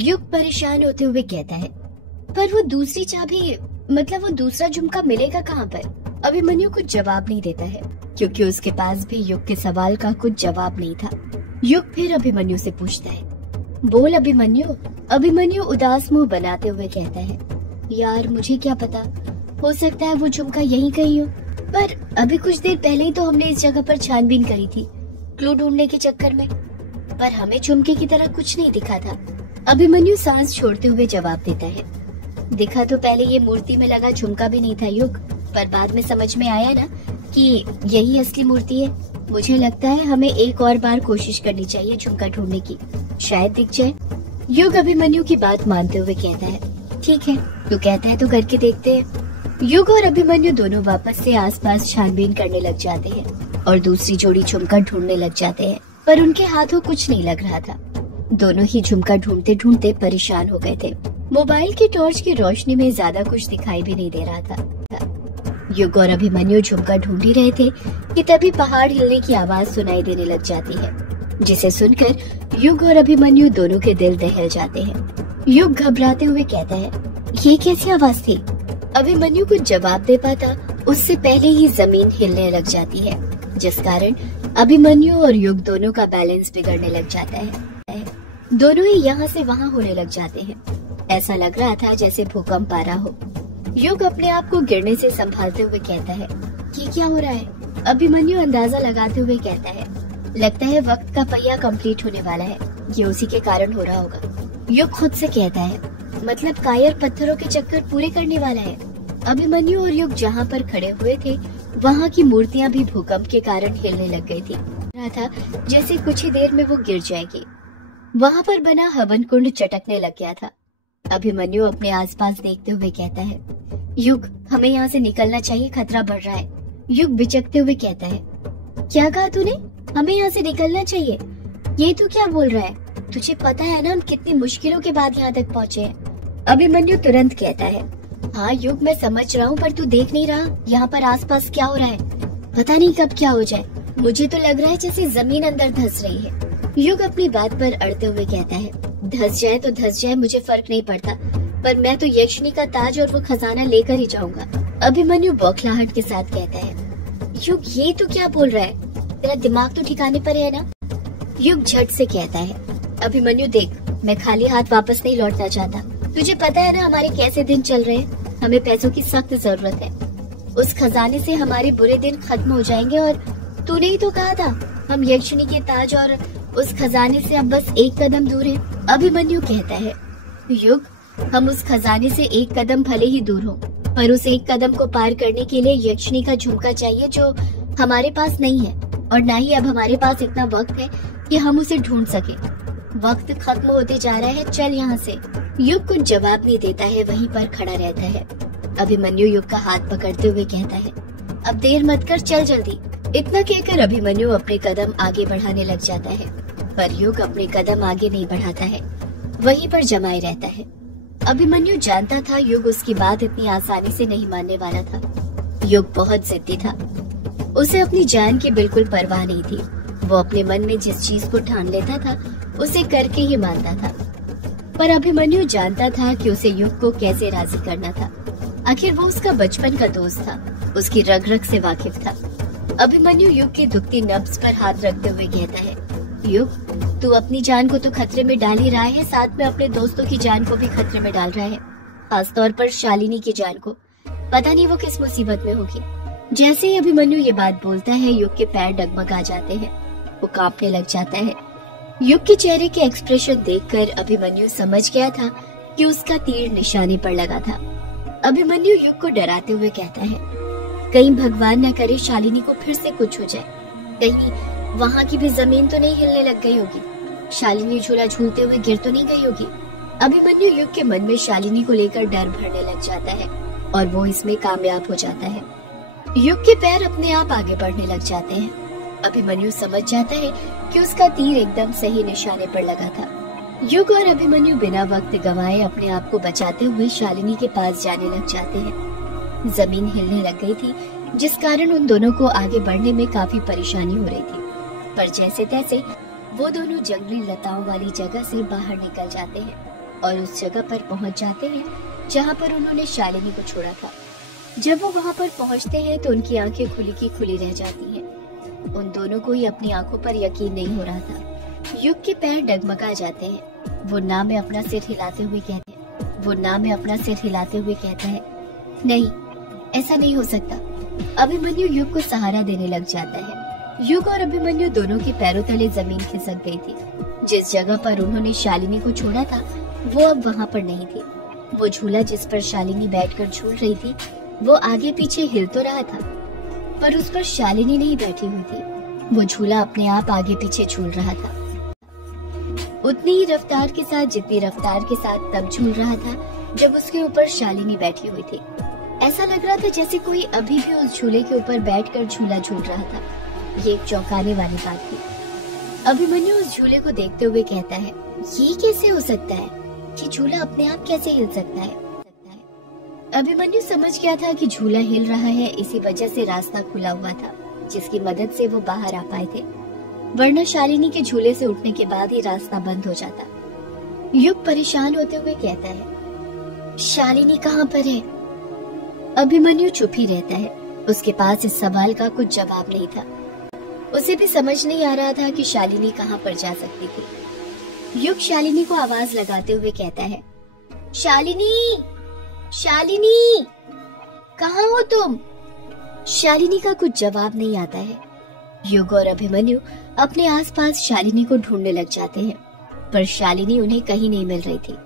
युग परेशान होते हुए कहता है, पर वो दूसरी चाबी मतलब वो दूसरा झुमका मिलेगा कहाँ पर? अभिमन्यु कुछ जवाब नहीं देता है क्योंकि उसके पास भी युग के सवाल का कुछ जवाब नहीं था। युग फिर अभिमन्यु से पूछता है, बोल अभिमन्यु। अभिमन्यु उदास मुंह बनाते हुए कहता है, यार मुझे क्या पता, हो सकता है वो झुमका यहीं कहीं हो, पर अभी कुछ देर पहले ही तो हमने इस जगह पर छानबीन करी थी क्लू ढूंढने के चक्कर में, पर हमें झुमके की तरह कुछ नहीं दिखा था। अभिमन्यु सांस छोड़ते हुए जवाब देता है, दिखा तो पहले ये मूर्ति में लगा झुमका भी नहीं था युग, पर बाद में समझ में आया ना कि यही असली मूर्ति है। मुझे लगता है हमें एक और बार कोशिश करनी चाहिए झुमका ढूंढने की, शायद दिख जाए। युग अभिमन्यु की बात मानते हुए कहता है, ठीक है तू कहता है तो करके देखते हैं। युग और अभिमन्यु दोनों वापस से आसपास छानबीन करने लग जाते हैं और दूसरी जोड़ी झुमका ढूंढने लग जाते हैं, पर उनके हाथों कुछ नहीं लग रहा था। दोनों ही झुमका ढूंढते ढूंढते परेशान हो गए थे। मोबाइल की टॉर्च की रोशनी में ज्यादा कुछ दिखाई भी नहीं दे रहा था। युग और अभिमन्यु झुमका ढूंढ ही रहे थे कि तभी पहाड़ हिलने की आवाज सुनाई देने लग जाती है, जिसे सुनकर युग और अभिमन्यु दोनों के दिल दहल जाते हैं। युग घबराते हुए कहता है, ये कैसी आवाज थी? अभिमन्यु कुछ जवाब दे पाता उससे पहले ही जमीन हिलने लग जाती है, जिस कारण अभिमन्यु और युग दोनों का बैलेंस बिगड़ने लग जाता है। दोनों ही यहाँ से वहाँ होने लग जाते हैं। ऐसा लग रहा था जैसे भूकंप आ रहा हो। युग अपने आप को गिरने से संभालते हुए कहता है, ये क्या हो रहा है? अभिमन्यु अंदाजा लगाते हुए कहता है, लगता है वक्त का पहिया कंप्लीट होने वाला है, ये उसी के कारण हो रहा होगा। युग खुद से कहता है, मतलब कायर पत्थरों के चक्कर पूरे करने वाला है। अभिमन्यु और युग जहाँ पर खड़े हुए थे वहाँ की मूर्तियाँ भी भूकंप के कारण हिलने लग गई थी। रहा था जैसे कुछ ही देर में वो गिर जाएगी। वहाँ पर बना हवन कुंड चटकने लग गया था। अभिमन्यु अपने आसपास देखते हुए कहता है, युग हमें यहाँ से निकलना चाहिए, खतरा बढ़ रहा है। युग बिचकते हुए कहता है, क्या कहा तूने? हमें यहाँ से निकलना चाहिए? ये तू क्या बोल रहा है? तुझे पता है ना हम कितनी मुश्किलों के बाद यहाँ तक पहुँचे हैं। अभिमन्यु तुरंत कहता है, हाँ युग मैं समझ रहा हूँ, पर तू देख नहीं रहा यहाँ पर आसपास क्या हो रहा है? पता नहीं कब क्या हो जाए। मुझे तो लग रहा है जैसे जमीन अंदर धंस रही है। युग अपनी बात पर अड़ते हुए कहता है, धंस जाए तो धंस जाए, मुझे फर्क नहीं पड़ता, पर मैं तो यक्षिणी का ताज और वो खजाना लेकर ही जाऊंगा। अभिमन्यु बौखलाहट के साथ कहता है, युग ये तो क्या बोल रहा है? तेरा दिमाग तो ठिकाने पर है ना? युग झट से कहता है, अभिमन्यु देख, मैं खाली हाथ वापस नहीं लौटना चाहता। तुझे पता है ना हमारे कैसे दिन चल रहे हैं, हमें पैसों की सख्त जरूरत है। उस खजाने से हमारे बुरे दिन खत्म हो जाएंगे और तूने ही तो कहा था हम यक्षिणी के ताज और उस खजाने से अब बस एक कदम दूर हैं। अभिमन्यु कहता है, युग हम उस खजाने से एक कदम भले ही दूर हो, पर उस एक कदम को पार करने के लिए यक्षिणी का झुमका चाहिए जो हमारे पास नहीं है, और न ही अब हमारे पास इतना वक्त है कि हम उसे ढूंढ सके। वक्त खत्म होते जा रहा है, चल यहाँ से। युग कुछ जवाब नहीं देता है, वहीं पर खड़ा रहता है। अभिमन्यु युग का हाथ पकड़ते हुए कहता है, अब देर मत कर, चल जल्दी। इतना कहकर अभिमन्यु अपने कदम आगे बढ़ाने लग जाता है, पर युग अपने कदम आगे नहीं बढ़ाता है, वहीं पर जमाए रहता है। अभिमन्यु जानता था युग उसकी बात इतनी आसानी से नहीं मानने वाला था। युग बहुत जिद्दी था, उसे अपनी जान की बिल्कुल परवाह नहीं थी। वो अपने मन में जिस चीज को ठान लेता था उसे करके ही मानता था, पर अभिमन्यु जानता था कि उसे युग को कैसे राजी करना था। आखिर वो उसका बचपन का दोस्त था, उसकी रग रग से वाकिफ था। अभिमन्यु युग की दुखती नब्ज पर हाथ रखते हुए कहता है, युग तू अपनी जान को तो खतरे में डाल ही रहा है, साथ में अपने दोस्तों की जान को भी खतरे में डाल रहा है, खासतौर पर शालिनी की जान को। पता नहीं वो किस मुसीबत में होगी। जैसे ही अभिमन्यु ये बात बोलता है युग के पैर डगमगा जाते हैं, वो कांपने लग जाता है। युग के चेहरे के एक्सप्रेशन देखकर अभिमन्यु समझ गया था कि उसका तीर निशाने पर लगा था। अभिमन्यु युग को डराते हुए कहता है, कहीं भगवान न करे शालिनी को फिर से कुछ हो जाए, कहीं वहाँ की भी जमीन तो नहीं हिलने लग गई होगी, शालिनी झूला झूलते हुए गिर तो नहीं गई होगी। अभिमन्यु युग के मन में शालिनी को लेकर डर भरने लग जाता है और वो इसमें कामयाब हो जाता है। युग के पैर अपने आप आगे बढ़ने लग जाते हैं। अभिमन्यु समझ जाता है कि उसका तीर एकदम सही निशाने पर लगा था। युग और अभिमन्यु बिना वक्त गंवाए अपने आप को बचाते हुए शालिनी के पास जाने लग जाते हैं। जमीन हिलने लग गई थी, जिस कारण उन दोनों को आगे बढ़ने में काफी परेशानी हो रही थी, पर जैसे तैसे वो दोनों जंगली लताओं वाली जगह से बाहर निकल जाते हैं। और उस जगह पर पहुंच जाते हैं जहां पर उन्होंने शालिनी को छोड़ा था। जब वो वहां पर पहुंचते हैं तो उनकी आंखें खुली की खुली रह जाती हैं। उन दोनों को ही अपनी आंखों पर यकीन नहीं हो रहा था। युग के पैर डगमगा जाते हैं। वो ना में अपना सिर हिलाते हुए कहता है नहीं, ऐसा नहीं हो सकता। अभिमन्यु युग को सहारा देने लग जाता है। युग और अभिमन्यु दोनों के पैरों तले जमीन खिसक गई थी। जिस जगह पर उन्होंने शालिनी को छोड़ा था वो अब वहाँ पर नहीं थी। वो झूला जिस पर शालिनी बैठकर झूल रही थी वो आगे पीछे हिल तो रहा था, पर उस पर शालिनी नहीं बैठी हुई थी। वो झूला अपने आप आगे पीछे झूल रहा था, उतनी ही रफ्तार के साथ जितनी रफ्तार के साथ तब झूल रहा था जब उसके ऊपर शालिनी बैठी हुई थी। ऐसा लग रहा था जैसे कोई अभी भी उस झूले के ऊपर बैठकर झूला झूल रहा था। ये एक चौंकाने वाली बात थी। अभिमन्यु उस झूले को देखते हुए कहता है, ये कैसे हो सकता है? ये झूला अपने आप कैसे हिल सकता है? अभिमन्यु समझ गया था कि झूला हिल रहा है, इसी वजह से रास्ता खुला हुआ था जिसकी मदद से वो बाहर आ पाए थे, वरना शालिनी के झूले से उठने के बाद ही रास्ता बंद हो जाता। युग परेशान होते हुए कहता है, शालिनी कहाँ पर है? अभिमन्यु चुप ही रहता है। उसके पास इस सवाल का कुछ जवाब नहीं था। उसे भी समझ नहीं आ रहा था कि शालिनी कहाँ पर जा सकती थी। युग शालिनी को आवाज लगाते हुए कहता है, शालिनी, शालिनी, कहाँ हो तुम? शालिनी का कुछ जवाब नहीं आता है। युग और अभिमन्यु अपने आसपास शालिनी को ढूंढने लग जाते हैं, पर शालिनी उन्हें कहीं नहीं मिल रही थी।